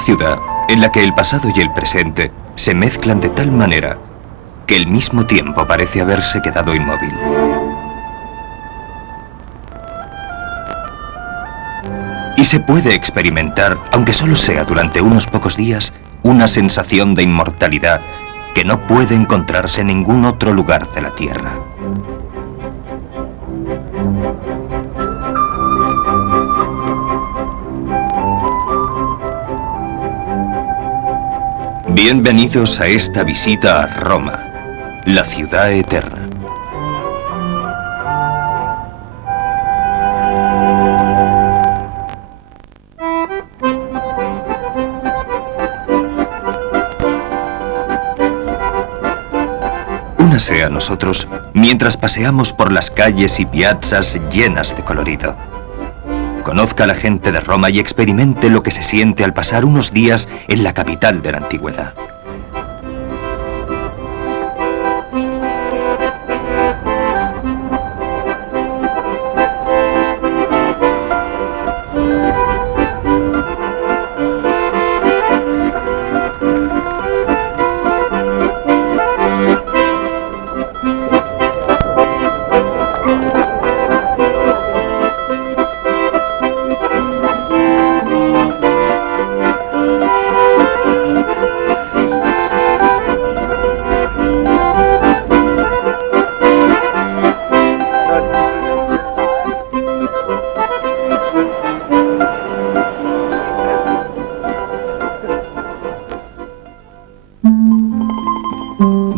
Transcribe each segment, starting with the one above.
ciudad en la que el pasado y el presente se mezclan de tal manera que el mismo tiempo parece haberse quedado inmóvil. Y se puede experimentar, aunque solo sea durante unos pocos días, una sensación de inmortalidad que no puede encontrarse en ningún otro lugar de la Tierra. Bienvenidos a esta visita a Roma, la ciudad eterna. Únase a nosotros mientras paseamos por las calles y piazzas llenas de colorido. Conozca a la gente de Roma y experimente lo que se siente al pasar unos días en la capital de la antigüedad.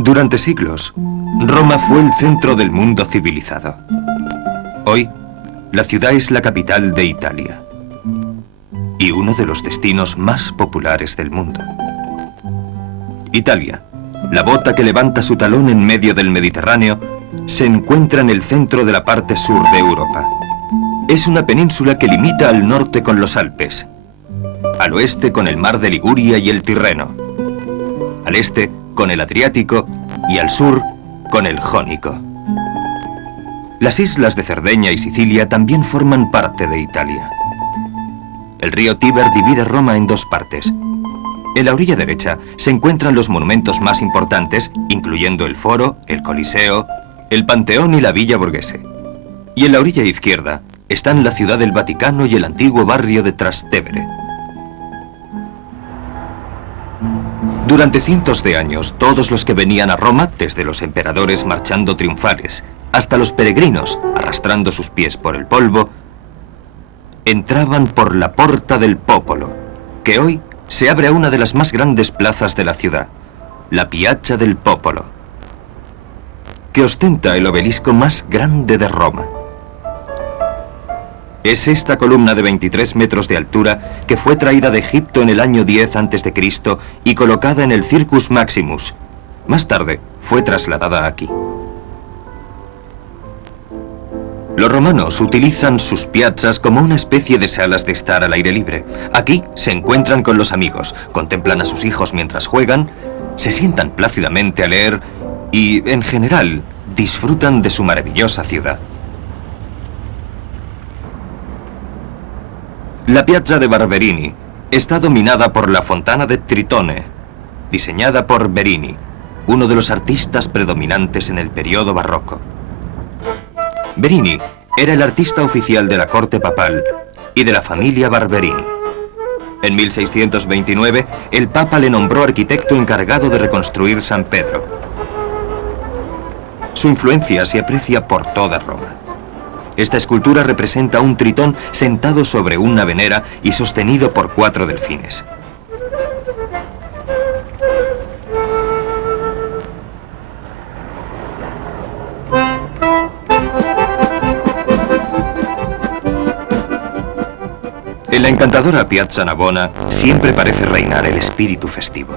Durante siglos, Roma fue el centro del mundo civilizado. Hoy, la ciudad es la capital de Italia y uno de los destinos más populares del mundo. Italia, la bota que levanta su talón en medio del Mediterráneo, se encuentra en el centro de la parte sur de Europa. Es una península que limita al norte con los Alpes, al oeste con el mar de Liguria y el Tirreno, al este con el Adriático y al sur con el Jónico. Las islas de Cerdeña y Sicilia también forman parte de Italia. El río Tíber divide Roma en dos partes. En la orilla derecha se encuentran los monumentos más importantes, incluyendo el Foro, el Coliseo, el Panteón y la Villa Borghese. Y en la orilla izquierda están la Ciudad del Vaticano y el antiguo barrio de Trastevere. Durante cientos de años, todos los que venían a Roma, desde los emperadores marchando triunfales hasta los peregrinos arrastrando sus pies por el polvo, entraban por la Porta del Popolo, que hoy se abre a una de las más grandes plazas de la ciudad, la Piazza del Popolo, que ostenta el obelisco más grande de Roma. Es esta columna de 23 metros de altura que fue traída de Egipto en el año 10 a.C. y colocada en el Circus Maximus. Más tarde fue trasladada aquí. Los romanos utilizan sus piazzas como una especie de salas de estar al aire libre. Aquí se encuentran con los amigos, contemplan a sus hijos mientras juegan, se sientan plácidamente a leer y, en general, disfrutan de su maravillosa ciudad. La Piazza de Barberini está dominada por la Fontana de Tritone, diseñada por Verini, uno de los artistas predominantes en el periodo barroco. Verini era el artista oficial de la corte papal y de la familia Barberini. En 1629, el Papa le nombró arquitecto encargado de reconstruir San Pedro. Su influencia se aprecia por toda Roma. Esta escultura representa un tritón sentado sobre una venera y sostenido por 4 delfines. En la encantadora Piazza Navona siempre parece reinar el espíritu festivo.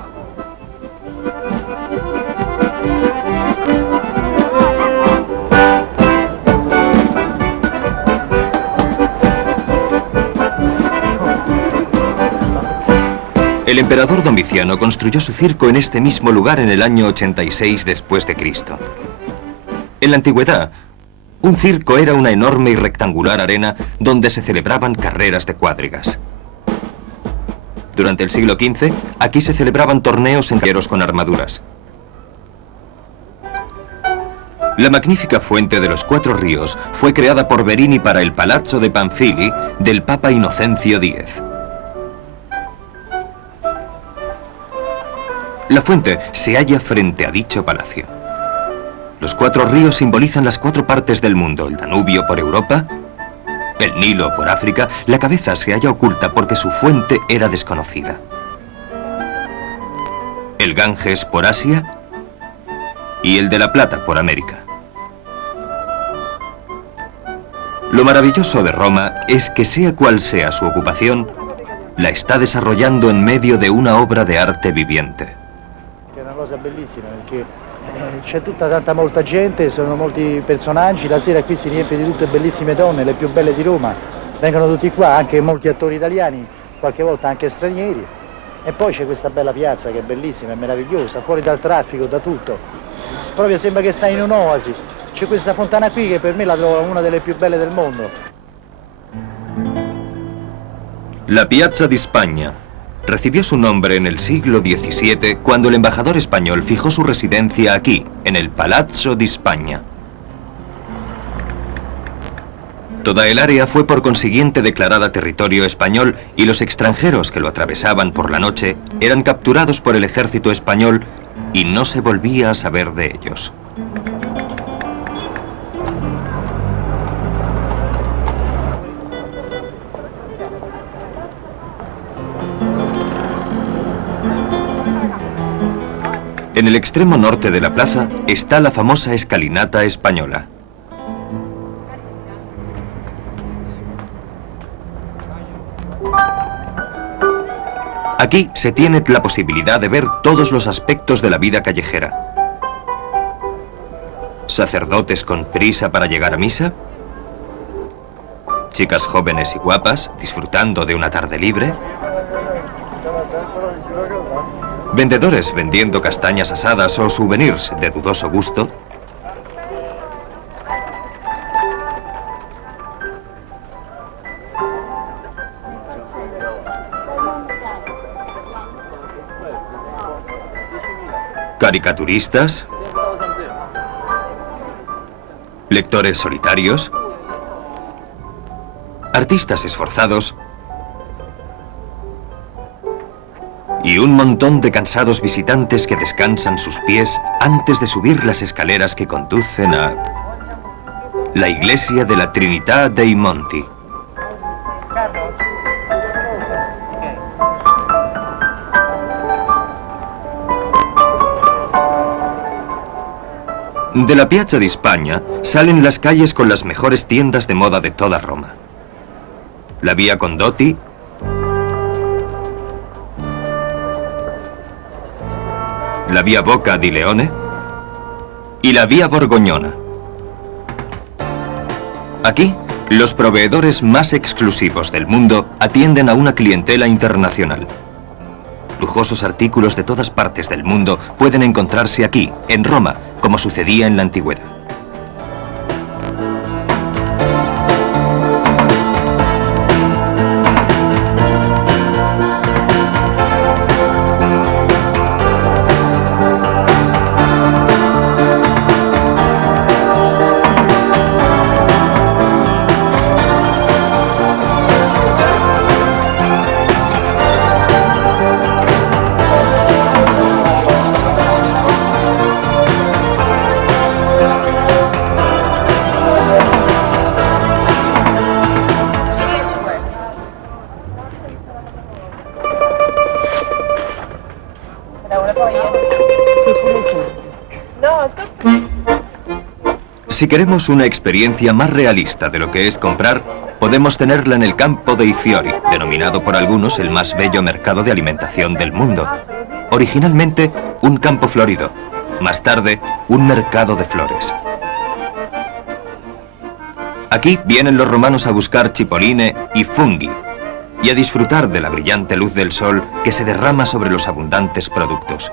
El emperador Domiciano construyó su circo en este mismo lugar en el año 86 después de Cristo. En la antigüedad, un circo era una enorme y rectangular arena donde se celebraban carreras de cuadrigas. Durante el siglo XV, aquí se celebraban torneos en caballeros con armaduras. La magnífica fuente de los Cuatro Ríos fue creada por Verini para el Palazzo de Pamphili del Papa Inocencio X. La fuente se halla frente a dicho palacio. Los Cuatro Ríos simbolizan las cuatro partes del mundo: el Danubio por Europa, el Nilo por África. La cabeza se halla oculta porque su fuente era desconocida. El Ganges por Asia y el de la Plata por América. Lo maravilloso de Roma es que, sea cual sea su ocupación, la está desarrollando en medio de una obra de arte viviente. È una cosa bellissima perché c'è molta gente, sono molti personaggi, la sera qui si riempie di tutte bellissime donne, le più belle di Roma, vengono tutti qua, anche molti attori italiani, qualche volta anche stranieri, e poi c'è questa bella piazza che è bellissima, è meravigliosa, fuori dal traffico, da tutto, proprio sembra che stai in un'oasi. C'è questa fontana qui che per me la trovo una delle più belle del mondo. La Piazza di Spagna recibió su nombre en el siglo XVII cuando el embajador español fijó su residencia aquí, en el Palazzo di Spagna. Toda el área fue por consiguiente declarada territorio español y los extranjeros que lo atravesaban por la noche eran capturados por el ejército español y no se volvía a saber de ellos. En el extremo norte de la plaza está la famosa escalinata española. Aquí se tiene la posibilidad de ver todos los aspectos de la vida callejera. Sacerdotes con prisa para llegar a misa, chicas jóvenes y guapas disfrutando de una tarde libre, vendedores vendiendo castañas asadas o souvenirs de dudoso gusto, caricaturistas, lectores solitarios, artistas esforzados y un montón de cansados visitantes que descansan sus pies antes de subir las escaleras que conducen a la iglesia de la Trinità dei Monti. De la Piazza di Spagna salen las calles con las mejores tiendas de moda de toda Roma. La Via Condotti, la Via Bocca di Leone y la Via Borgognona. Aquí, los proveedores más exclusivos del mundo atienden a una clientela internacional. Lujosos artículos de todas partes del mundo pueden encontrarse aquí, en Roma, como sucedía en la antigüedad. Si queremos una experiencia más realista de lo que es comprar, podemos tenerla en el Campo dei Fiori, denominado por algunos el más bello mercado de alimentación del mundo. Originalmente, un campo florido, más tarde, un mercado de flores. Aquí vienen los romanos a buscar chipoline y funghi, y a disfrutar de la brillante luz del sol que se derrama sobre los abundantes productos.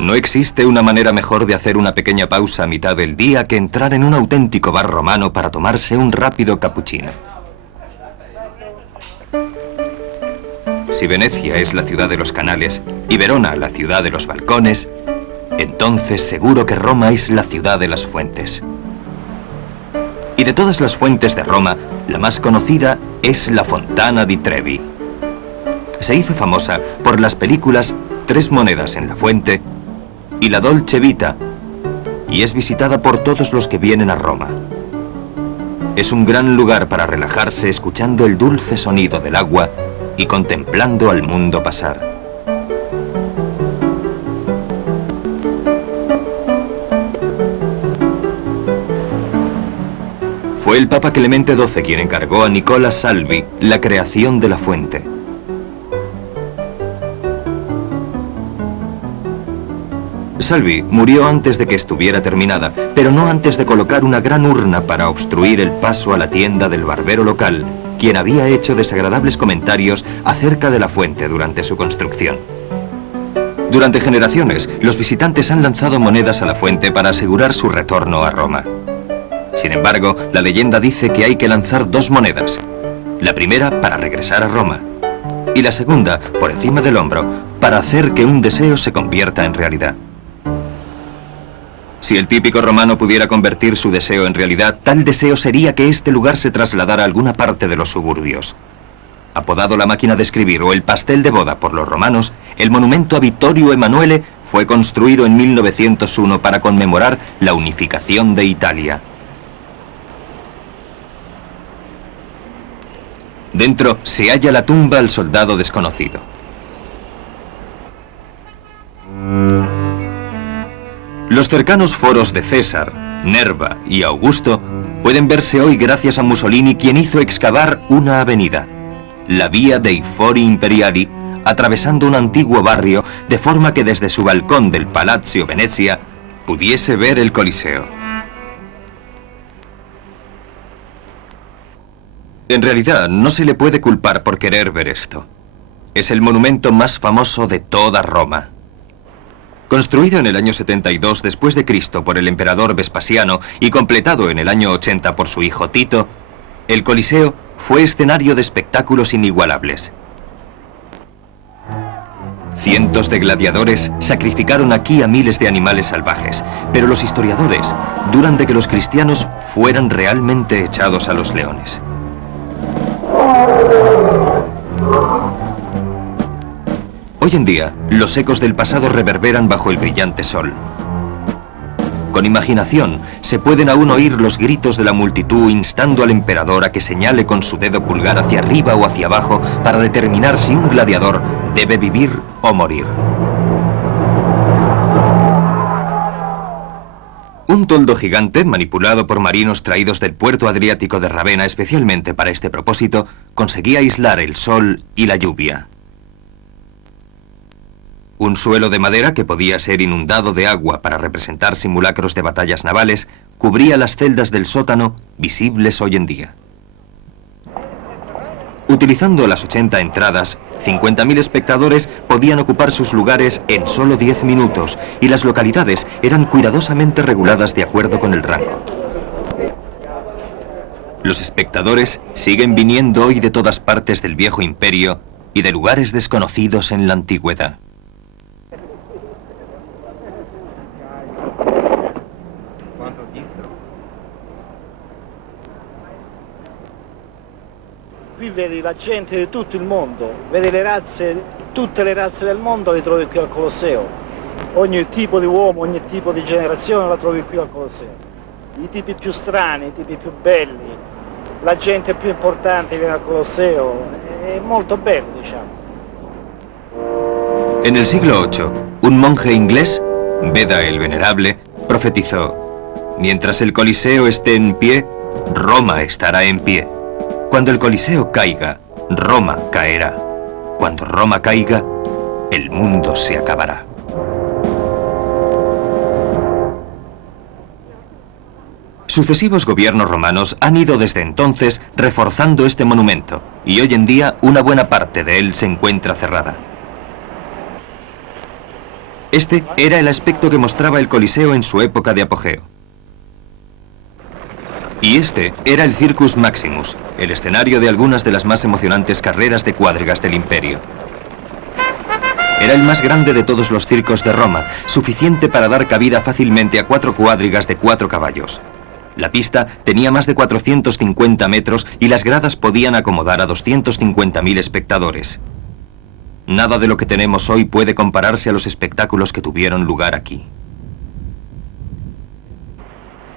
No existe una manera mejor de hacer una pequeña pausa a mitad del día que entrar en un auténtico bar romano para tomarse un rápido cappuccino. Si Venecia es la ciudad de los canales y Verona la ciudad de los balcones, entonces seguro que Roma es la ciudad de las fuentes. Y de todas las fuentes de Roma, la más conocida es la Fontana di Trevi. Se hizo famosa por las películas Tres monedas en la fuente y La Dolce Vita, y es visitada por todos los que vienen a Roma. Es un gran lugar para relajarse escuchando el dulce sonido del agua y contemplando al mundo pasar. Fue el Papa Clemente XII quien encargó a Nicola Salvi la creación de la fuente. Salvi murió antes de que estuviera terminada, pero no antes de colocar una gran urna para obstruir el paso a la tienda del barbero local, quien había hecho desagradables comentarios acerca de la fuente durante su construcción. Durante generaciones, los visitantes han lanzado monedas a la fuente para asegurar su retorno a Roma. Sin embargo, la leyenda dice que hay que lanzar 2 monedas. La primera para regresar a Roma y la segunda, por encima del hombro, para hacer que un deseo se convierta en realidad. Si el típico romano pudiera convertir su deseo en realidad, tal deseo sería que este lugar se trasladara a alguna parte de los suburbios. Apodado la máquina de escribir o el pastel de boda por los romanos, el monumento a Vittorio Emanuele fue construido en 1901 para conmemorar la unificación de Italia. Dentro se halla la tumba al soldado desconocido. Los cercanos foros de César, Nerva y Augusto pueden verse hoy gracias a Mussolini, quien hizo excavar una avenida, la Via dei Fori Imperiali, atravesando un antiguo barrio de forma que desde su balcón del Palazzo Venezia pudiese ver el Coliseo. En realidad, no se le puede culpar por querer ver esto. Es el monumento más famoso de toda Roma. Construido en el año 72 después de Cristo por el emperador Vespasiano y completado en el año 80 por su hijo Tito, el Coliseo fue escenario de espectáculos inigualables. Cientos de gladiadores sacrificaron aquí a miles de animales salvajes, pero los historiadores dudan de que los cristianos fueran realmente echados a los leones. Hoy en día, los ecos del pasado reverberan bajo el brillante sol. Con imaginación, se pueden aún oír los gritos de la multitud instando al emperador a que señale con su dedo pulgar hacia arriba o hacia abajo para determinar si un gladiador debe vivir o morir. Un toldo gigante, manipulado por marinos traídos del puerto adriático de Ravenna especialmente para este propósito, conseguía aislar el sol y la lluvia. Un suelo de madera que podía ser inundado de agua para representar simulacros de batallas navales cubría las celdas del sótano, visibles hoy en día. Utilizando las 80 entradas, 50.000 espectadores podían ocupar sus lugares en solo 10 minutos y las localidades eran cuidadosamente reguladas de acuerdo con el rango. Los espectadores siguen viniendo hoy de todas partes del viejo imperio y de lugares desconocidos en la antigüedad. Qui vedi la gente di tutto il mondo, vedi le razze, tutte le razze del mondo le trovi qui al Colosseo. Ogni tipo di uomo, ogni tipo di generazione la trovi qui al Colosseo. I tipi più strani, i tipi più belli, la gente più importante viene al Colosseo, è molto bello, diciamo. En el siglo VIII, un monje inglés, Beda el Venerable, profetizó: mientras el Coliseo esté en pie, Roma estará en pie. Cuando el Coliseo caiga, Roma caerá. Cuando Roma caiga, el mundo se acabará. Sucesivos gobiernos romanos han ido desde entonces reforzando este monumento, y hoy en día una buena parte de él se encuentra cerrada. Este era el aspecto que mostraba el Coliseo en su época de apogeo. Y este era el Circus Maximus, el escenario de algunas de las más emocionantes carreras de cuadrigas del imperio. Era el más grande de todos los circos de Roma, suficiente para dar cabida fácilmente a 4 cuadrigas de 4 caballos. La pista tenía más de 450 metros y las gradas podían acomodar a 250.000 espectadores. Nada de lo que tenemos hoy puede compararse a los espectáculos que tuvieron lugar aquí.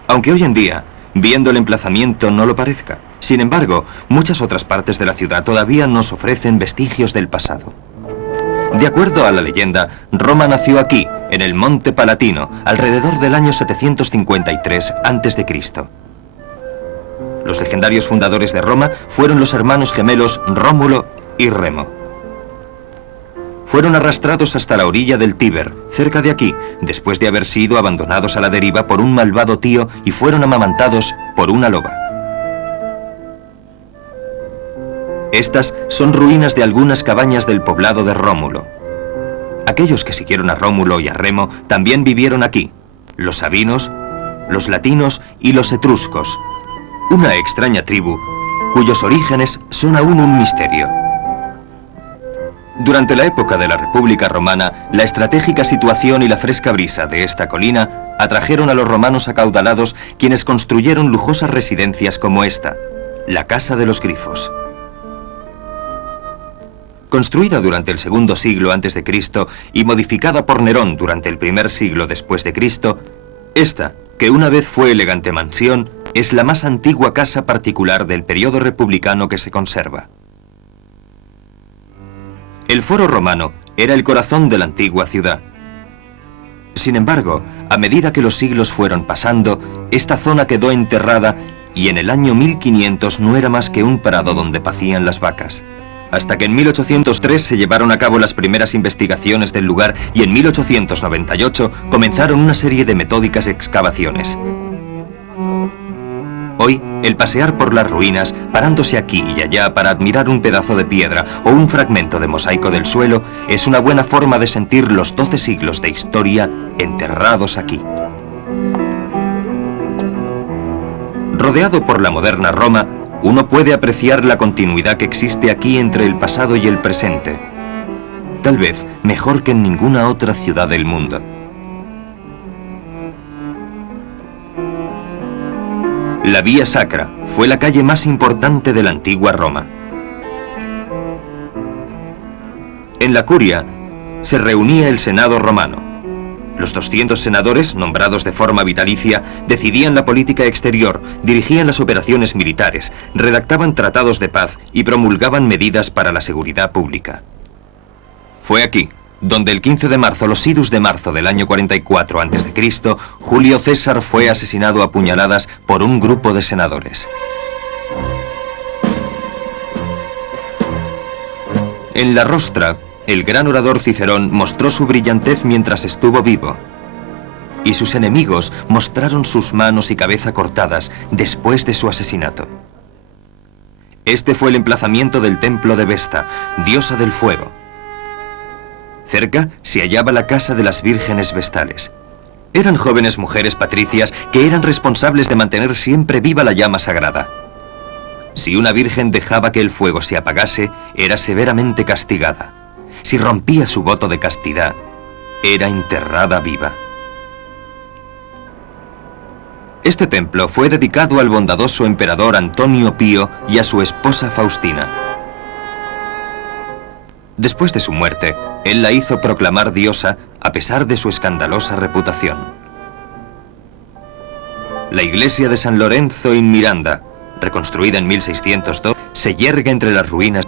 Aunque hoy en día, viendo el emplazamiento, no lo parezca. Sin embargo, muchas otras partes de la ciudad todavía nos ofrecen vestigios del pasado. De acuerdo a la leyenda, Roma nació aquí, en el Monte Palatino, alrededor del año 753 a.C. Los legendarios fundadores de Roma fueron los hermanos gemelos Rómulo y Remo. Fueron arrastrados hasta la orilla del Tíber, cerca de aquí, después de haber sido abandonados a la deriva por un malvado tío y fueron amamantados por una loba. Estas son ruinas de algunas cabañas del poblado de Rómulo. Aquellos que siguieron a Rómulo y a Remo también vivieron aquí, los sabinos, los latinos y los etruscos, una extraña tribu cuyos orígenes son aún un misterio. Durante la época de la República Romana, la estratégica situación y la fresca brisa de esta colina atrajeron a los romanos acaudalados, quienes construyeron lujosas residencias como esta, la Casa de los Grifos. Construida durante el segundo siglo a.C. y modificada por Nerón durante el primer siglo después de Cristo, esta, que una vez fue elegante mansión, es la más antigua casa particular del periodo republicano que se conserva. El Foro Romano era el corazón de la antigua ciudad. Sin embargo, a medida que los siglos fueron pasando, esta zona quedó enterrada y en el año 1500 no era más que un prado donde pacían las vacas. Hasta que en 1803 se llevaron a cabo las primeras investigaciones del lugar y en 1898 comenzaron una serie de metódicas excavaciones. Hoy, el pasear por las ruinas, parándose aquí y allá para admirar un pedazo de piedra o un fragmento de mosaico del suelo, es una buena forma de sentir los 12 siglos de historia enterrados aquí. Rodeado por la moderna Roma, uno puede apreciar la continuidad que existe aquí entre el pasado y el presente. Tal vez mejor que en ninguna otra ciudad del mundo. La Vía Sacra fue la calle más importante de la antigua Roma. En la Curia se reunía el Senado romano. Los 200 senadores, nombrados de forma vitalicia, decidían la política exterior, dirigían las operaciones militares, redactaban tratados de paz y promulgaban medidas para la seguridad pública. Fue aquí, donde el 15 de marzo, los idus de marzo del año 44 a.C., Julio César fue asesinado a puñaladas por un grupo de senadores. En la rostra, el gran orador Cicerón mostró su brillantez mientras estuvo vivo, y sus enemigos mostraron sus manos y cabeza cortadas después de su asesinato. Este fue el emplazamiento del templo de Vesta, diosa del fuego. Cerca se hallaba la casa de las vírgenes vestales. Eran jóvenes mujeres patricias que eran responsables de mantener siempre viva la llama sagrada. Si una virgen dejaba que el fuego se apagase, era severamente castigada. Si rompía su voto de castidad, era enterrada viva. Este templo fue dedicado al bondadoso emperador Antonio Pío y a su esposa Faustina. Después de su muerte, él la hizo proclamar diosa a pesar de su escandalosa reputación. La iglesia de San Lorenzo in Miranda, reconstruida en 1602, se yergue entre las ruinas.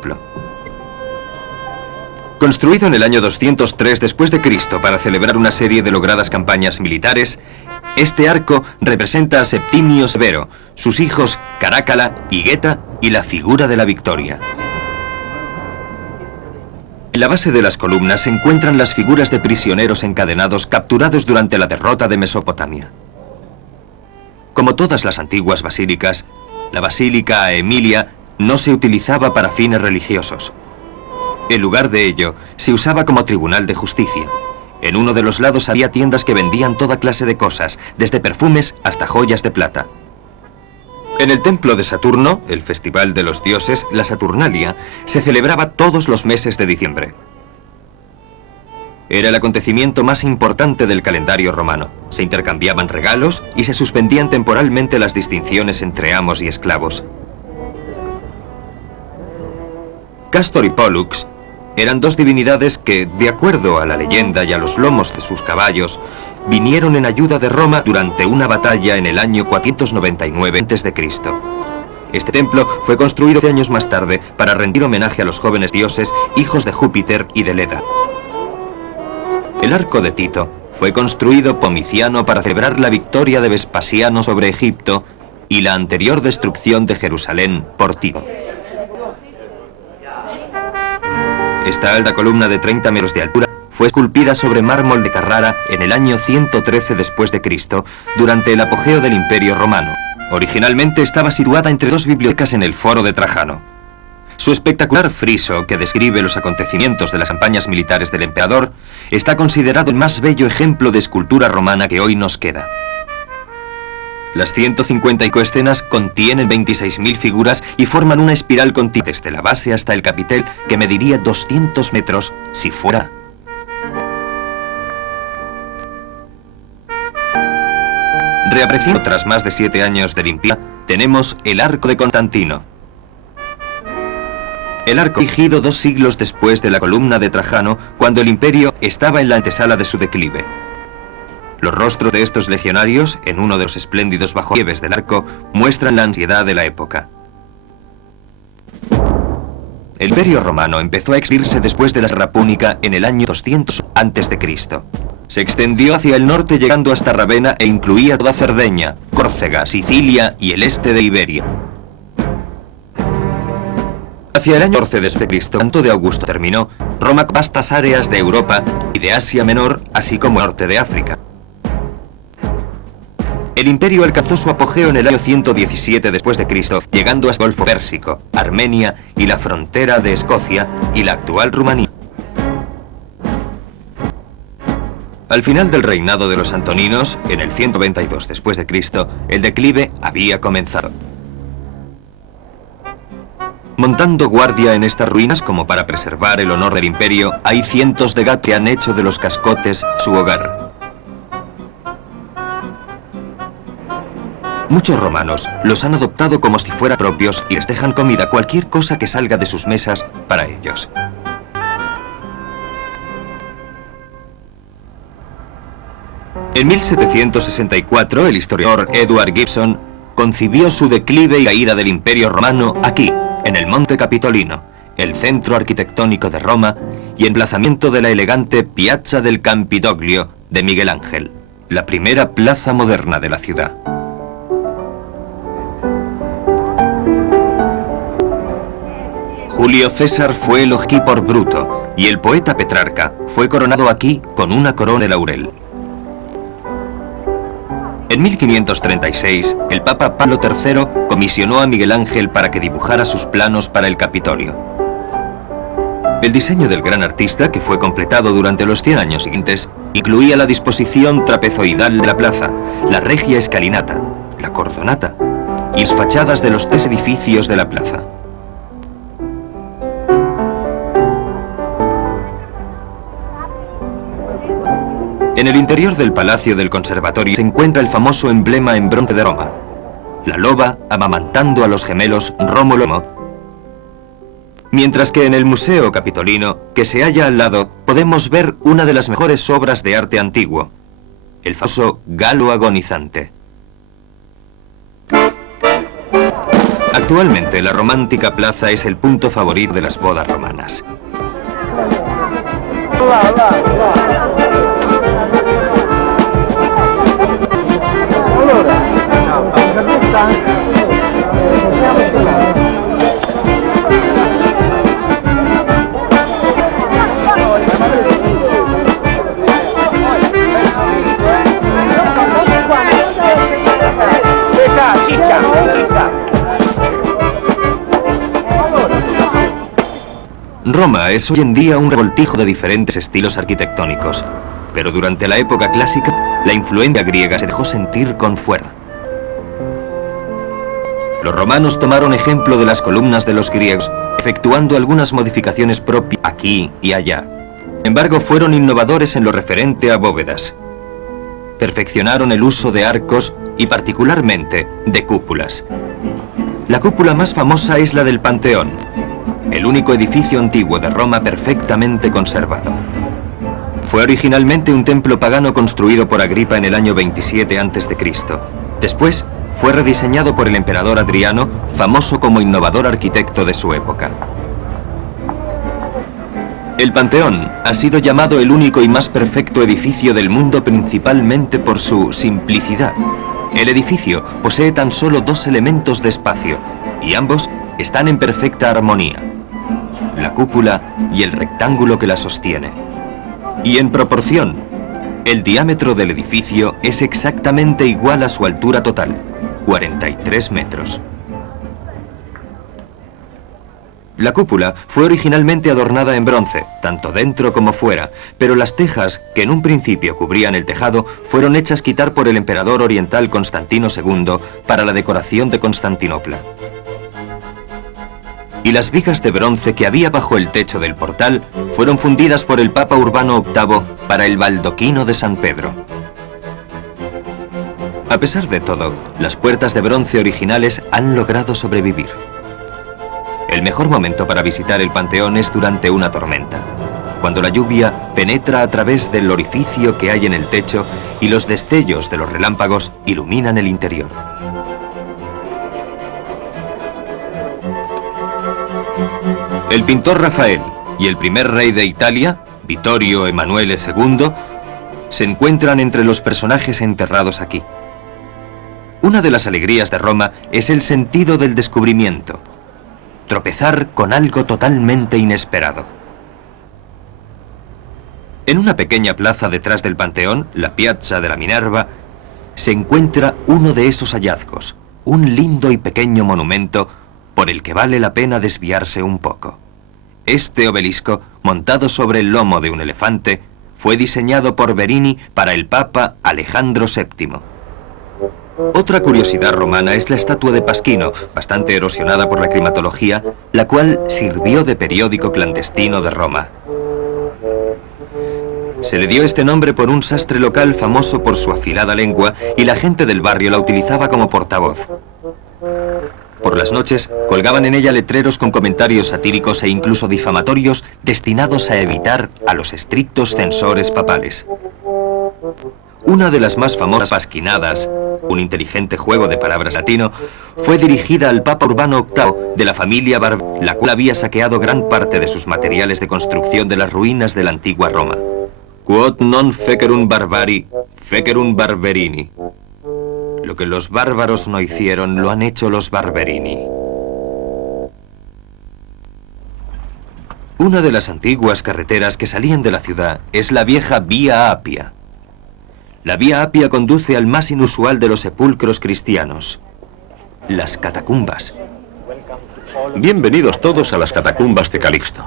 Construido en el año 203 después de Cristo para celebrar una serie de logradas campañas militares, este arco representa a Septimio Severo, sus hijos Carácala y Geta y la figura de la victoria. En la base de las columnas se encuentran las figuras de prisioneros encadenados capturados durante la derrota de Mesopotamia. Como todas las antiguas basílicas, la Basílica Aemilia no se utilizaba para fines religiosos. En lugar de ello, se usaba como tribunal de justicia. En uno de los lados había tiendas que vendían toda clase de cosas, desde perfumes hasta joyas de plata. En el templo de Saturno, el festival de los dioses, la Saturnalia, se celebraba todos los meses de diciembre. Era el acontecimiento más importante del calendario romano. Se intercambiaban regalos y se suspendían temporalmente las distinciones entre amos y esclavos. Castor y Pollux eran dos divinidades que, de acuerdo a la leyenda y a los lomos de sus caballos, vinieron en ayuda de Roma durante una batalla en el año 499 a.C. Este templo fue construido 12 años más tarde para rendir homenaje a los jóvenes dioses, hijos de Júpiter y de Leda. El arco de Tito fue construido por Domiciano para celebrar la victoria de Vespasiano sobre Egipto y la anterior destrucción de Jerusalén por Tito. Esta alta columna de 30 metros de altura fue esculpida sobre mármol de Carrara en el año 113 después de Cristo, durante el apogeo del Imperio Romano. Originalmente estaba situada entre dos bibliotecas en el Foro de Trajano. Su espectacular friso, que describe los acontecimientos de las campañas militares del emperador, está considerado el más bello ejemplo de escultura romana que hoy nos queda. Las 150 escenas contienen 26.000 figuras y forman una espiral continua desde la base hasta el capitel que mediría 200 metros si fuera. Reapareciendo tras más de 7 años de limpieza, tenemos el Arco de Constantino. El arco erigido 2 siglos después de la columna de Trajano, cuando el imperio estaba en la antesala de su declive. Los rostros de estos legionarios, en uno de los espléndidos bajorrelieves del arco, muestran la ansiedad de la época. El Imperio Romano empezó a expandirse después de la Guerra Púnica en el año 200 a.C. Se extendió hacia el norte llegando hasta Ravenna e incluía toda Cerdeña, Córcega, Sicilia y el este de Iberia. Hacia el año 14 después de Cristo, tanto de Augusto terminó, Roma ocupó vastas áreas de Europa y de Asia Menor, así como el norte de África. El imperio alcanzó su apogeo en el año 117 después de Cristo, llegando hasta el Golfo Pérsico, Armenia y la frontera de Escocia y la actual Rumanía. Al final del reinado de los Antoninos, en el 192 después de Cristo, el declive había comenzado. Montando guardia en estas ruinas como para preservar el honor del imperio, hay cientos de gatos que han hecho de los cascotes su hogar. Muchos romanos los han adoptado como si fueran propios y les dejan comida, cualquier cosa que salga de sus mesas, para ellos. En 1764, el historiador Edward Gibson concibió su declive y caída del Imperio Romano aquí, en el Monte Capitolino, el centro arquitectónico de Roma y emplazamiento de la elegante Piazza del Campidoglio de Miguel Ángel, la primera plaza moderna de la ciudad. Julio César fue elogiado por Bruto y el poeta Petrarca fue coronado aquí con una corona de laurel. En 1536, el Papa Pablo III comisionó a Miguel Ángel para que dibujara sus planos para el Capitolio. El diseño del gran artista, que fue completado durante los 100 años siguientes, incluía la disposición trapezoidal de la plaza, la regia escalinata, la cordonata y las fachadas de los 3 edificios de la plaza. En el interior del Palacio del Conservatorio se encuentra el famoso emblema en bronce de Roma, la loba amamantando a los gemelos Rómulo y Remo. Mientras que en el Museo Capitolino, que se halla al lado, podemos ver una de las mejores obras de arte antiguo, el famoso Galo agonizante. Actualmente la romántica plaza es el punto favorito de las bodas romanas. Roma es hoy en día un revoltijo de diferentes estilos arquitectónicos. pero durante la época clásica, la influencia griega se dejó sentir con fuerza. Los romanos tomaron ejemplo de las columnas de los griegos, efectuando algunas modificaciones propias aquí y allá. Sin embargo, fueron innovadores en lo referente a bóvedas. Perfeccionaron el uso de arcos y particularmente de cúpulas. La cúpula más famosa es la del Panteón, el único edificio antiguo de Roma perfectamente conservado. Fue originalmente un templo pagano construido por Agripa en el año 27 a.C. Después, fue rediseñado por el emperador Adriano, famoso como innovador arquitecto de su época. El Panteón ha sido llamado el único y más perfecto edificio del mundo principalmente por su simplicidad. El edificio posee tan solo 2 elementos de espacio, y ambos están en perfecta armonía: la cúpula y el rectángulo que la sostiene. Y en proporción, el diámetro del edificio es exactamente igual a su altura total, 43 metros. La cúpula fue originalmente adornada en bronce, tanto dentro como fuera, pero las tejas, que en un principio cubrían el tejado, fueron hechas quitar por el emperador oriental Constantino II para la decoración de Constantinopla. Y las vigas de bronce que había bajo el techo del portal fueron fundidas por el Papa Urbano VIII para el baldoquino de San Pedro. A pesar de todo, las puertas de bronce originales han logrado sobrevivir. El mejor momento para visitar el Panteón es durante una tormenta, cuando la lluvia penetra a través del orificio que hay en el techo y los destellos de los relámpagos iluminan el interior. El pintor Rafael y el primer rey de Italia, Vittorio Emanuele II, se encuentran entre los personajes enterrados aquí. Una de las alegrías de Roma es el sentido del descubrimiento, tropezar con algo totalmente inesperado. En una pequeña plaza detrás del Panteón, la Piazza de la Minerva, se encuentra uno de esos hallazgos, un lindo y pequeño monumento por el que vale la pena desviarse un poco. Este obelisco, montado sobre el lomo de un elefante, fue diseñado por Verini para el Papa Alejandro VII. Otra curiosidad romana es la estatua de Pasquino, bastante erosionada por la climatología, la cual sirvió de periódico clandestino de Roma. Se le dio este nombre por un sastre local famoso por su afilada lengua y la gente del barrio la utilizaba como portavoz. Por las noches colgaban en ella letreros con comentarios satíricos e incluso difamatorios destinados a evitar a los estrictos censores papales. Una de las más famosas pasquinadas, un inteligente juego de palabras latino, fue dirigida al Papa Urbano VIII de la familia la cual había saqueado gran parte de sus materiales de construcción de las ruinas de la antigua Roma. Quod non fecerunt barbari, fecerunt barberini. Lo que los bárbaros no hicieron, lo han hecho los barberini. Una de las antiguas carreteras que salían de la ciudad es la vieja Vía Apia. La Vía Apia conduce al más inusual de los sepulcros cristianos, las catacumbas. Bienvenidos todos a las catacumbas de Calixto.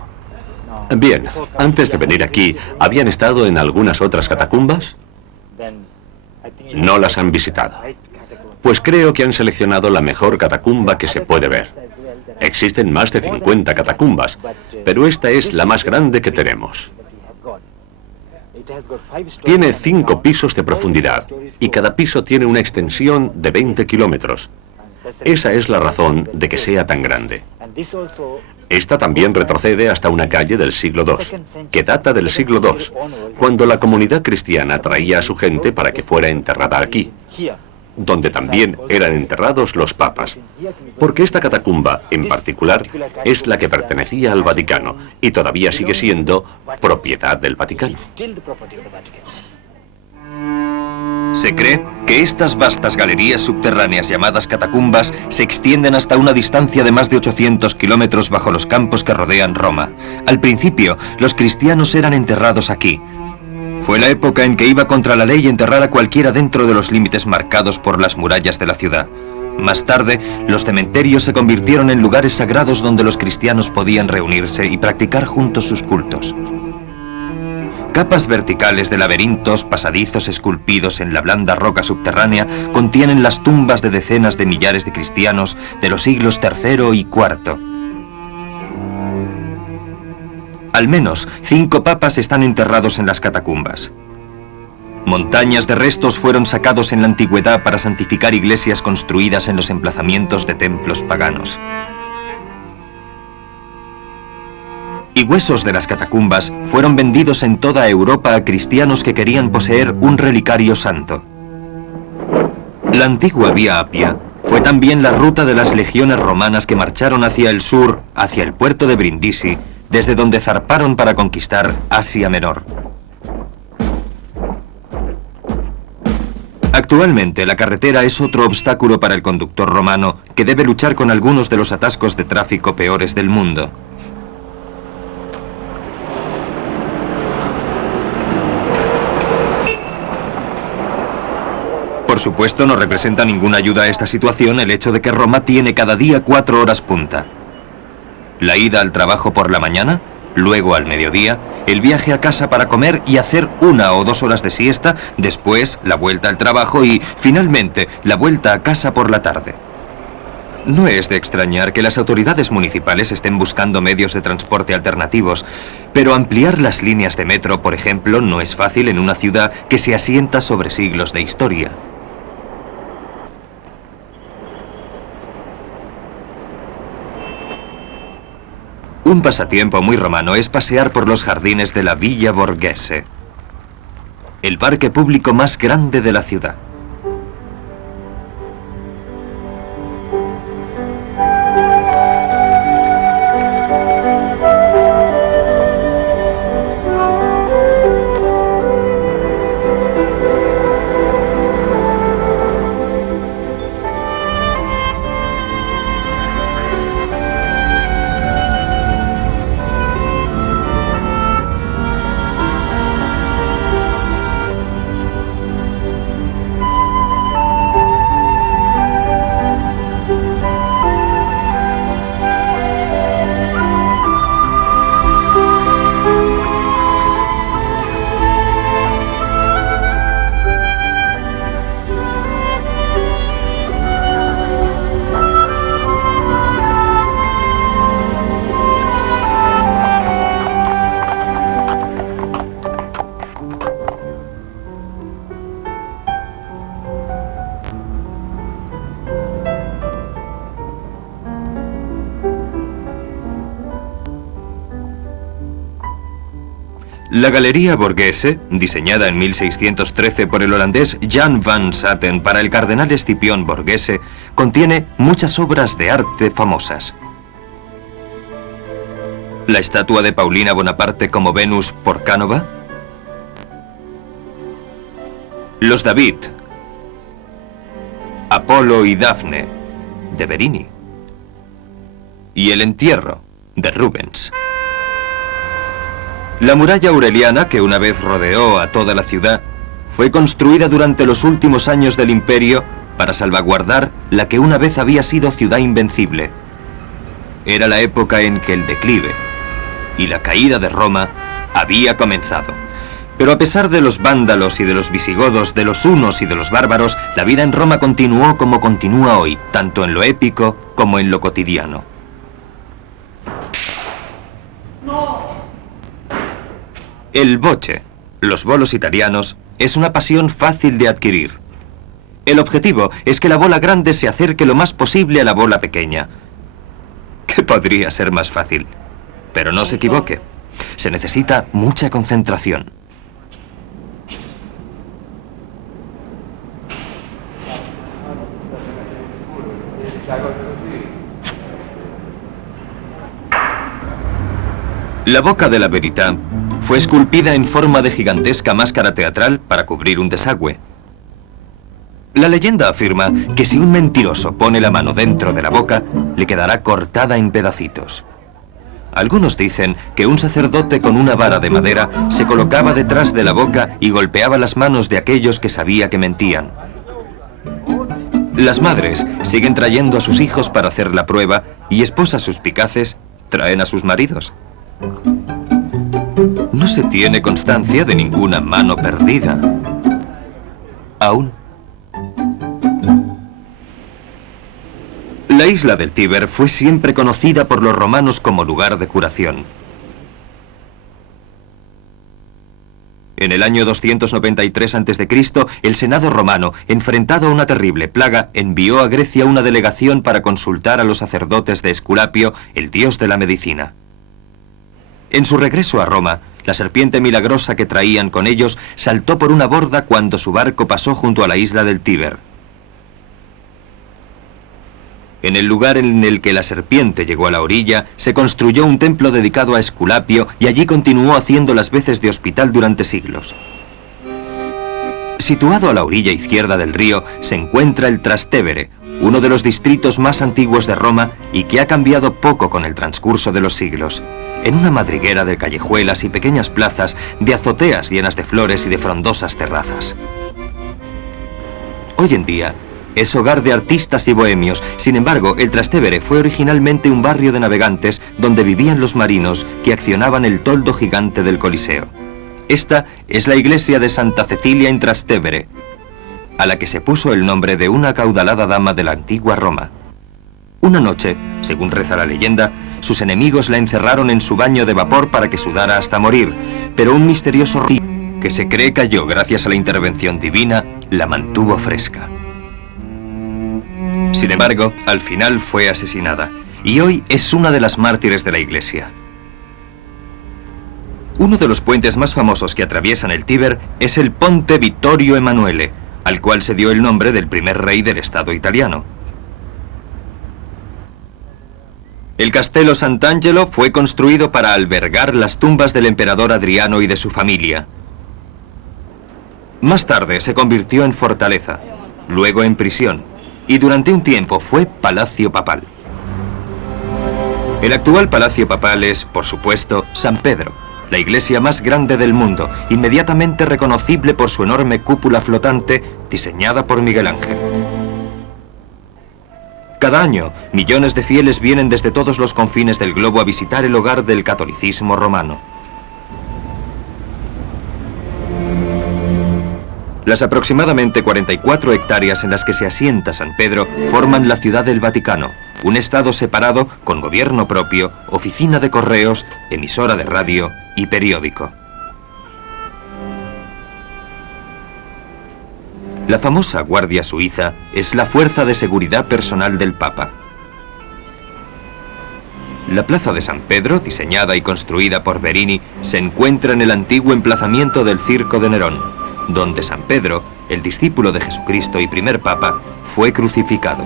Bien, antes de venir aquí, ¿habían estado en algunas otras catacumbas? No las han visitado. Pues creo que han seleccionado la mejor catacumba que se puede ver. Existen más de 50 catacumbas, pero esta es la más grande que tenemos. Tiene 5 pisos de profundidad y cada piso tiene una extensión de 20 kilómetros. Esa es la razón de que sea tan grande. Esta también retrocede hasta una calle del siglo II, que data del siglo II, cuando la comunidad cristiana traía a su gente para que fuera enterrada aquí, donde también eran enterrados los papas, porque esta catacumba, en particular, es la que pertenecía al Vaticano y todavía sigue siendo propiedad del Vaticano. Se cree que estas vastas galerías subterráneas llamadas catacumbas se extienden hasta una distancia de más de 800 kilómetros bajo los campos que rodean Roma. Al principio, los cristianos eran enterrados aquí. Fue la época en que iba contra la ley enterrar a cualquiera dentro de los límites marcados por las murallas de la ciudad. Más tarde, los cementerios se convirtieron en lugares sagrados donde los cristianos podían reunirse y practicar juntos sus cultos. Capas verticales de laberintos, pasadizos esculpidos en la blanda roca subterránea, contienen las tumbas de decenas de millares de cristianos de los siglos III y IV. Al menos 5 papas están enterrados en las catacumbas. Montañas de restos fueron sacados en la antigüedad para santificar iglesias construidas en los emplazamientos de templos paganos. Y huesos de las catacumbas fueron vendidos en toda Europa a cristianos que querían poseer un relicario santo. La antigua Vía Apia fue también la ruta de las legiones romanas que marcharon hacia el sur, hacia el puerto de Brindisi, desde donde zarparon para conquistar Asia Menor. Actualmente la carretera es otro obstáculo para el conductor romano que debe luchar con algunos de los atascos de tráfico peores del mundo. Por supuesto, no representa ninguna ayuda a esta situación el hecho de que Roma tiene cada día 4 horas punta. La ida al trabajo por la mañana, luego al mediodía, el viaje a casa para comer y hacer 1 o 2 horas de siesta, después la vuelta al trabajo y, finalmente, la vuelta a casa por la tarde. No es de extrañar que las autoridades municipales estén buscando medios de transporte alternativos, pero ampliar las líneas de metro, por ejemplo, no es fácil en una ciudad que se asienta sobre siglos de historia. Un pasatiempo muy romano es pasear por los jardines de la Villa Borghese, el parque público más grande de la ciudad. La Galería Borghese, diseñada en 1613 por el holandés Jan van Satten para el cardenal Escipión Borghese, contiene muchas obras de arte famosas. La estatua de Paulina Bonaparte como Venus por Canova, los David, Apolo y Dafne de Verini y el entierro de Rubens. La muralla aureliana, que una vez rodeó a toda la ciudad, fue construida durante los últimos años del imperio para salvaguardar la que una vez había sido ciudad invencible. Era la época en que el declive y la caída de Roma había comenzado. Pero a pesar de los vándalos y de los visigodos, de los hunos y de los bárbaros, la vida en Roma continuó como continúa hoy, tanto en lo épico como en lo cotidiano. El bocce, los bolos italianos, es una pasión fácil de adquirir. El objetivo es que la bola grande se acerque lo más posible a la bola pequeña. ¿Qué podría ser más fácil? Pero no se equivoque, se necesita mucha concentración. La boca de la Verità fue esculpida en forma de gigantesca máscara teatral para cubrir un desagüe. La leyenda afirma que si un mentiroso pone la mano dentro de la boca, le quedará cortada en pedacitos. Algunos dicen que un sacerdote con una vara de madera se colocaba detrás de la boca y golpeaba las manos de aquellos que sabía que mentían. Las madres siguen trayendo a sus hijos para hacer la prueba y esposas suspicaces traen a sus maridos. No se tiene constancia de ninguna mano perdida. Aún. La isla del Tíber fue siempre conocida por los romanos como lugar de curación. En el año 293 a.C., el Senado romano, enfrentado a una terrible plaga, envió a Grecia una delegación para consultar a los sacerdotes de Esculapio, el dios de la medicina. En su regreso a Roma, la serpiente milagrosa que traían con ellos saltó por una borda cuando su barco pasó junto a la isla del Tíber. En el lugar en el que la serpiente llegó a la orilla, se construyó un templo dedicado a Esculapio y allí continuó haciendo las veces de hospital durante siglos. Situado a la orilla izquierda del río se encuentra el Trastevere, uno de los distritos más antiguos de Roma y que ha cambiado poco con el transcurso de los siglos. En una madriguera de callejuelas y pequeñas plazas, de azoteas llenas de flores y de frondosas terrazas. Hoy en día, es hogar de artistas y bohemios. Sin embargo, el Trastevere fue originalmente un barrio de navegantes donde vivían los marinos que accionaban el toldo gigante del Coliseo. Esta es la iglesia de Santa Cecilia in Trastevere, a la que se puso el nombre de una acaudalada dama de la antigua Roma. Una noche, según reza la leyenda, sus enemigos la encerraron en su baño de vapor para que sudara hasta morir, pero un misterioso río, que se cree cayó gracias a la intervención divina, la mantuvo fresca. Sin embargo, al final fue asesinada, y hoy es una de las mártires de la iglesia. Uno de los puentes más famosos que atraviesan el Tíber es el Ponte Vittorio Emanuele, al cual se dio el nombre del primer rey del Estado italiano. El Castello Sant'Angelo fue construido para albergar las tumbas del emperador Adriano y de su familia. Más tarde se convirtió en fortaleza, luego en prisión, y durante un tiempo fue palacio papal. El actual palacio papal es, por supuesto, San Pedro, la iglesia más grande del mundo, inmediatamente reconocible por su enorme cúpula flotante diseñada por Miguel Ángel. Cada año, millones de fieles vienen desde todos los confines del globo a visitar el hogar del catolicismo romano. Las aproximadamente 44 hectáreas en las que se asienta San Pedro forman la Ciudad del Vaticano, un estado separado con gobierno propio, oficina de correos, emisora de radio y periódico. La famosa Guardia Suiza es la fuerza de seguridad personal del Papa. La Plaza de San Pedro, diseñada y construida por Verini, se encuentra en el antiguo emplazamiento del Circo de Nerón, donde San Pedro, el discípulo de Jesucristo y primer papa, fue crucificado.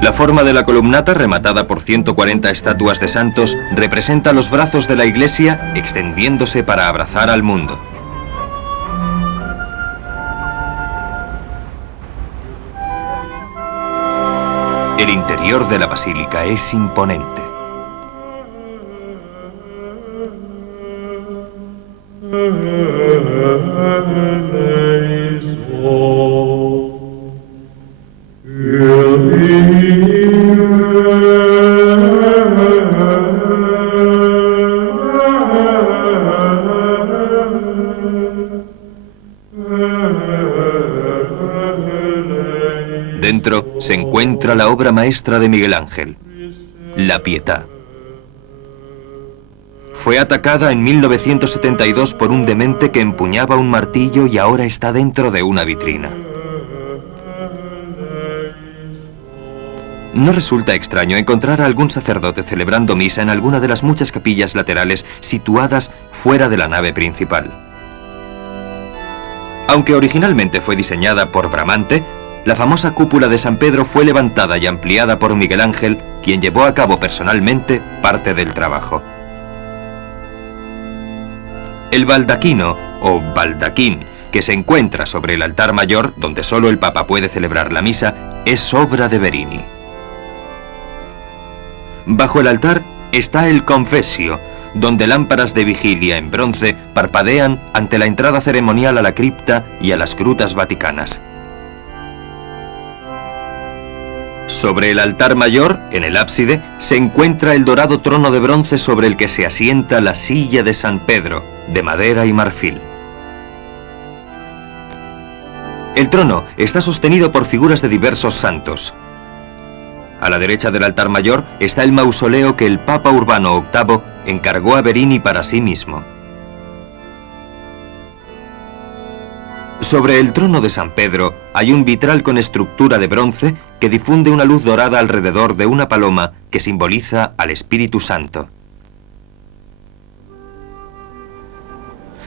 La forma de la columnata, rematada por 140 estatuas de santos, representa los brazos de la iglesia extendiéndose para abrazar al mundo. El interior de la basílica es imponente. Dentro se encuentra la obra maestra de Miguel Ángel, La Pietà. Fue atacada en 1972 por un demente que empuñaba un martillo y ahora está dentro de una vitrina. No resulta extraño encontrar a algún sacerdote celebrando misa en alguna de las muchas capillas laterales situadas fuera de la nave principal. Aunque originalmente fue diseñada por Bramante, la famosa cúpula de San Pedro fue levantada y ampliada por Miguel Ángel, quien llevó a cabo personalmente parte del trabajo. El baldaquino, o baldaquín, que se encuentra sobre el altar mayor, donde solo el Papa puede celebrar la misa, es obra de Verini. Bajo el altar está el confesio, donde lámparas de vigilia en bronce parpadean ante la entrada ceremonial a la cripta y a las grutas vaticanas. Sobre el altar mayor, en el ábside, se encuentra el dorado trono de bronce sobre el que se asienta la silla de San Pedro, de madera y marfil. El trono está sostenido por figuras de diversos santos. A la derecha del altar mayor está el mausoleo que el Papa Urbano VIII encargó a Verini para sí mismo. Sobre el trono de San Pedro hay un vitral con estructura de bronce que difunde una luz dorada alrededor de una paloma que simboliza al Espíritu Santo.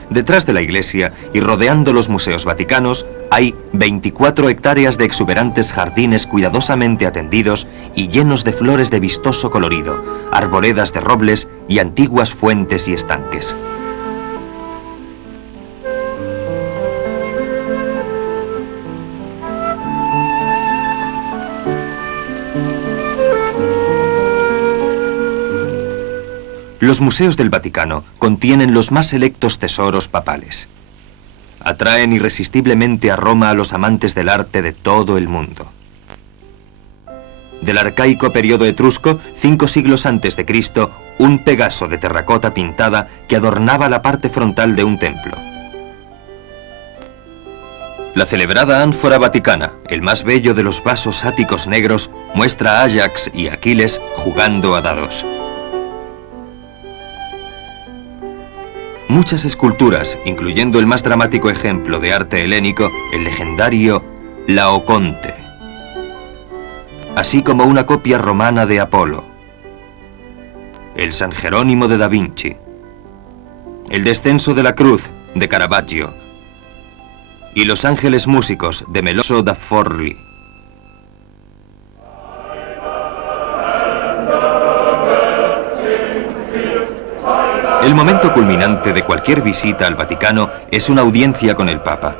Detrás de la iglesia y rodeando los museos vaticanos hay 24 hectáreas de exuberantes jardines cuidadosamente atendidos y llenos de flores de vistoso colorido, arboledas de robles y antiguas fuentes y estanques. Los museos del Vaticano contienen los más selectos tesoros papales. Atraen irresistiblemente a Roma a los amantes del arte de todo el mundo. Del arcaico periodo etrusco, 5 siglos antes de Cristo, un Pegaso de terracota pintada que adornaba la parte frontal de un templo. La celebrada ánfora vaticana, el más bello de los vasos áticos negros, muestra a Áyax y Aquiles jugando a dados. Muchas esculturas, incluyendo el más dramático ejemplo de arte helénico, el legendario Laoconte, así como una copia romana de Apolo, el San Jerónimo de Da Vinci, el Descenso de la Cruz de Caravaggio y Los Ángeles Músicos de Meloso da Forlì. El momento culminante de cualquier visita al Vaticano es una audiencia con el Papa.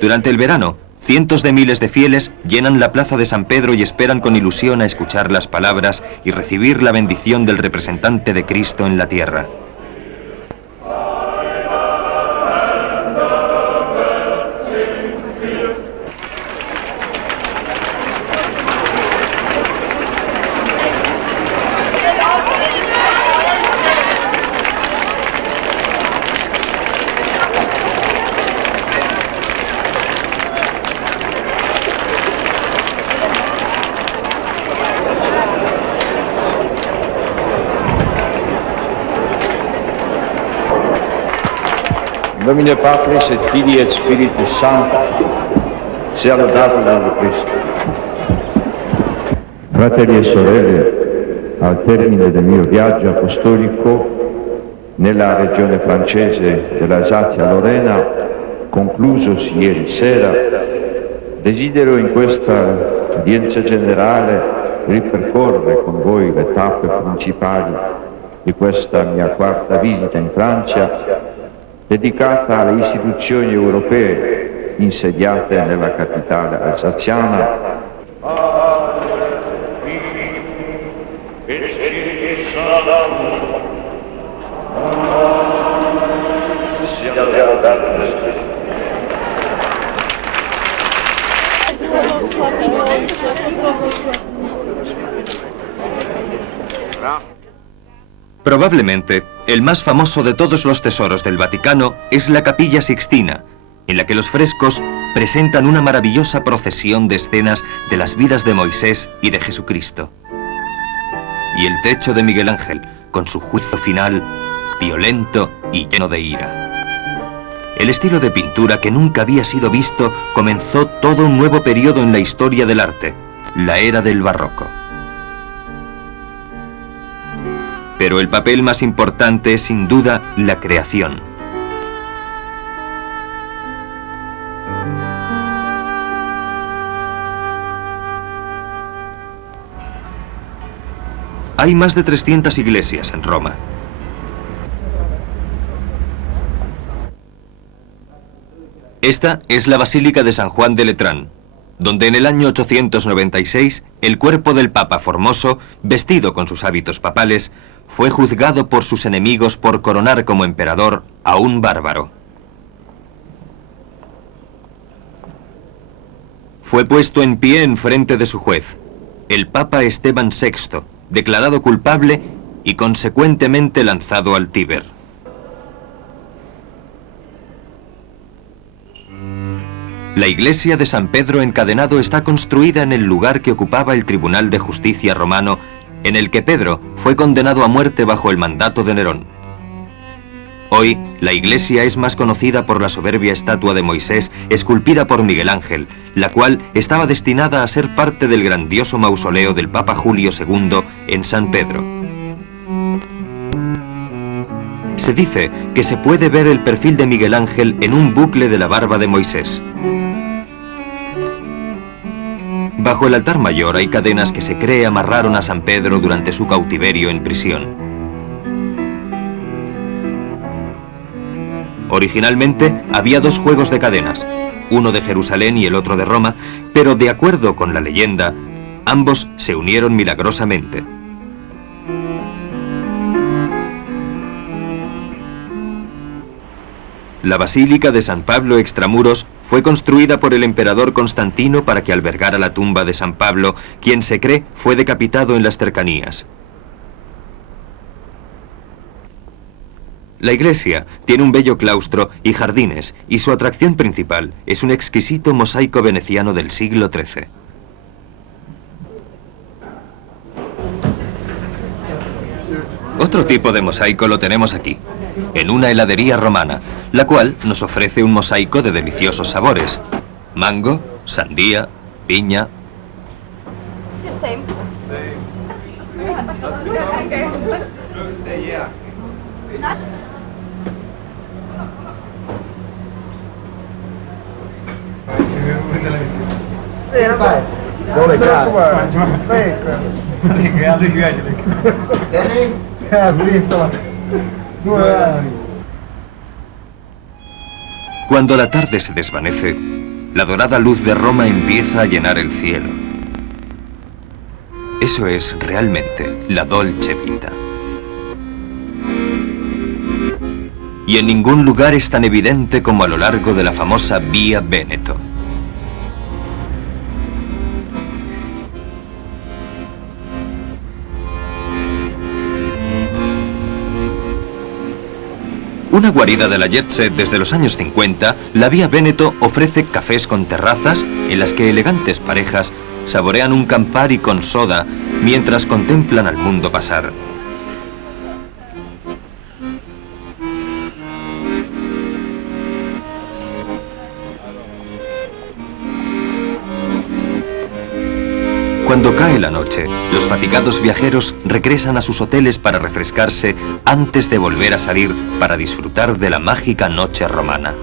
Durante el verano, cientos de miles de fieles llenan la plaza de San Pedro y esperan con ilusión a escuchar las palabras y recibir la bendición del representante de Cristo en la tierra. In nomine Patris et Filii et Spiritus Sanctus, sia lodato Gesù Cristo. Fratelli e sorelle, al termine del mio viaggio apostolico nella regione francese dell'Alsazia-Lorena, conclusosi ieri sera, desidero in questa udienza generale ripercorrere con voi le tappe principali di questa mia quarta visita in Francia, dedicata alle istituzioni europee insediate nella capitale alsaziana. Probablemente, el más famoso de todos los tesoros del Vaticano es la Capilla Sixtina, en la que los frescos presentan una maravillosa procesión de escenas de las vidas de Moisés y de Jesucristo. Y el techo de Miguel Ángel, con su juicio final, violento y lleno de ira. El estilo de pintura que nunca había sido visto comenzó todo un nuevo periodo en la historia del arte, la era del barroco. Pero el papel más importante es sin duda la creación. Hay más de 300 iglesias en Roma. Esta es la Basílica de San Juan de Letrán, donde en el año 896 el cuerpo del Papa Formoso, vestido con sus hábitos papales, fue juzgado por sus enemigos por coronar como emperador a un bárbaro. Fue puesto en pie en frente de su juez, el Papa Esteban VI, declarado culpable y consecuentemente lanzado al Tíber. La iglesia de San Pedro Encadenado está construida en el lugar que ocupaba el Tribunal de Justicia romano, en el que Pedro fue condenado a muerte bajo el mandato de Nerón. Hoy, la iglesia es más conocida por la soberbia estatua de Moisés esculpida por Miguel Ángel, la cual estaba destinada a ser parte del grandioso mausoleo del Papa Julio II en San Pedro. Se dice que se puede ver el perfil de Miguel Ángel en un bucle de la barba de Moisés. Bajo el altar mayor hay cadenas que se cree amarraron a San Pedro durante su cautiverio en prisión. Originalmente había dos juegos de cadenas, uno de Jerusalén y el otro de Roma, pero de acuerdo con la leyenda, ambos se unieron milagrosamente. La Basílica de San Pablo Extramuros fue construida por el emperador Constantino para que albergara la tumba de San Pablo, quien se cree fue decapitado en las cercanías. La iglesia tiene un bello claustro y jardines, y su atracción principal es un exquisito mosaico veneciano del siglo XIII. Otro tipo de mosaico lo tenemos aquí, en una heladería romana, la cual nos ofrece un mosaico de deliciosos sabores: mango, sandía, piña. Cuando la tarde se desvanece, la dorada luz de Roma empieza a llenar el cielo. Eso es realmente la Dolce Vita. Y en ningún lugar es tan evidente como a lo largo de la famosa Vía Veneto. Una guarida de la jet set desde los años 50, la Vía Veneto ofrece cafés con terrazas en las que elegantes parejas saborean un Campari con soda mientras contemplan al mundo pasar. Cuando cae la noche, los fatigados viajeros regresan a sus hoteles para refrescarse antes de volver a salir para disfrutar de la mágica noche romana.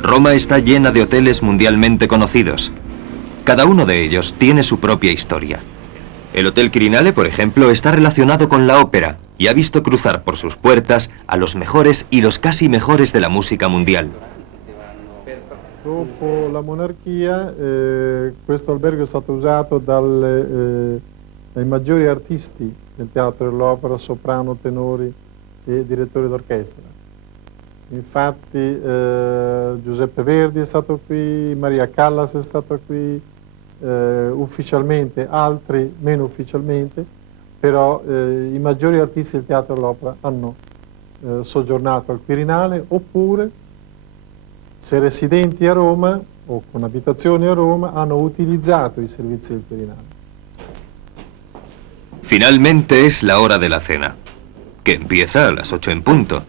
Roma está llena de hoteles mundialmente conocidos. Cada uno de ellos tiene su propia historia. El Hotel Quirinale, por ejemplo, está relacionado con la ópera y ha visto cruzar por sus puertas a los mejores y los casi mejores de la música mundial. Dopo la monarchia questo albergo è stato usato dai maggiori artisti del teatro dell'opera, soprano, tenori e direttori d'orchestra. Infatti Giuseppe Verdi è stato qui, Maria Callas è stata qui, ufficialmente, altri meno ufficialmente, però i maggiori artisti del teatro dell'opera hanno soggiornato al Quirinale, oppure se residenti a Roma o con abitazioni a Roma hanno utilizzato i servizi del Quirinale. Finalmente es la hora de la cena, que empieza a las 8 en punto.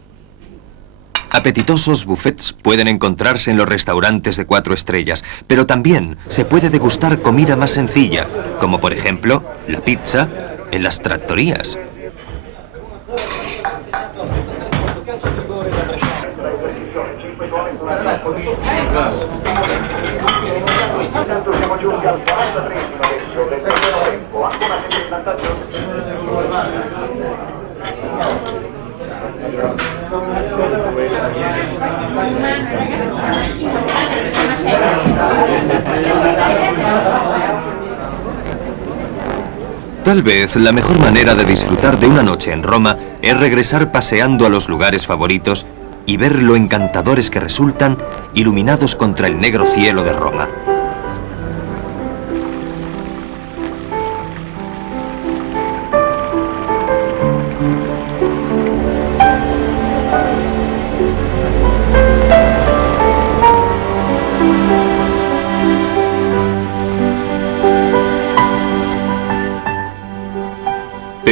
Apetitosos buffets pueden encontrarse en los restaurantes de 4 estrellas, pero también se puede degustar comida más sencilla, como por ejemplo la pizza en las trattorías. Tal vez la mejor manera de disfrutar de una noche en Roma es regresar paseando a los lugares favoritos y ver lo encantadores que resultan iluminados contra el negro cielo de Roma.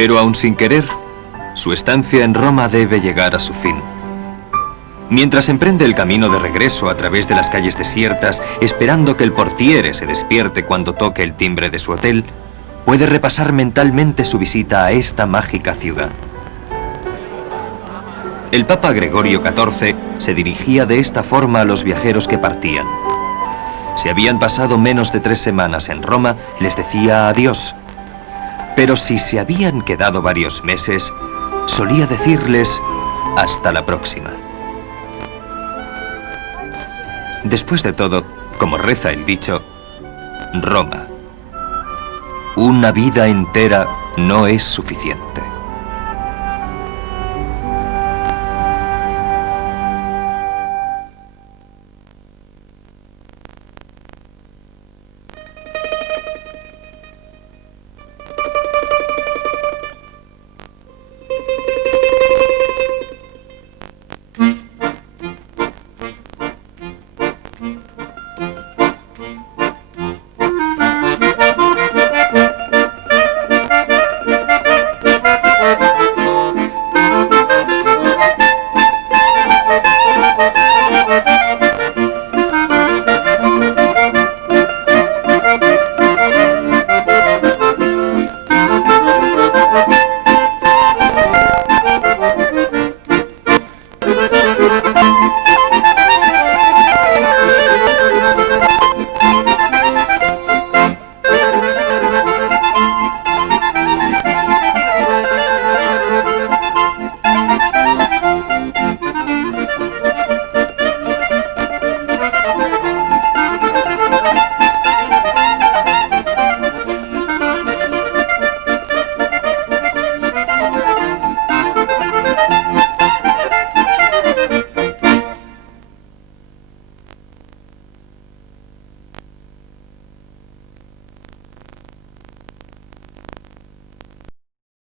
Pero aun sin querer, su estancia en Roma debe llegar a su fin. Mientras emprende el camino de regreso a través de las calles desiertas, esperando que el portiere se despierte cuando toque el timbre de su hotel, puede repasar mentalmente su visita a esta mágica ciudad. El Papa Gregorio XIV se dirigía de esta forma a los viajeros que partían. Si habían pasado menos de 3 semanas en Roma, les decía adiós. Pero si se habían quedado varios meses, solía decirles hasta la próxima. Después de todo, como reza el dicho, Roma. Una vida entera no es suficiente.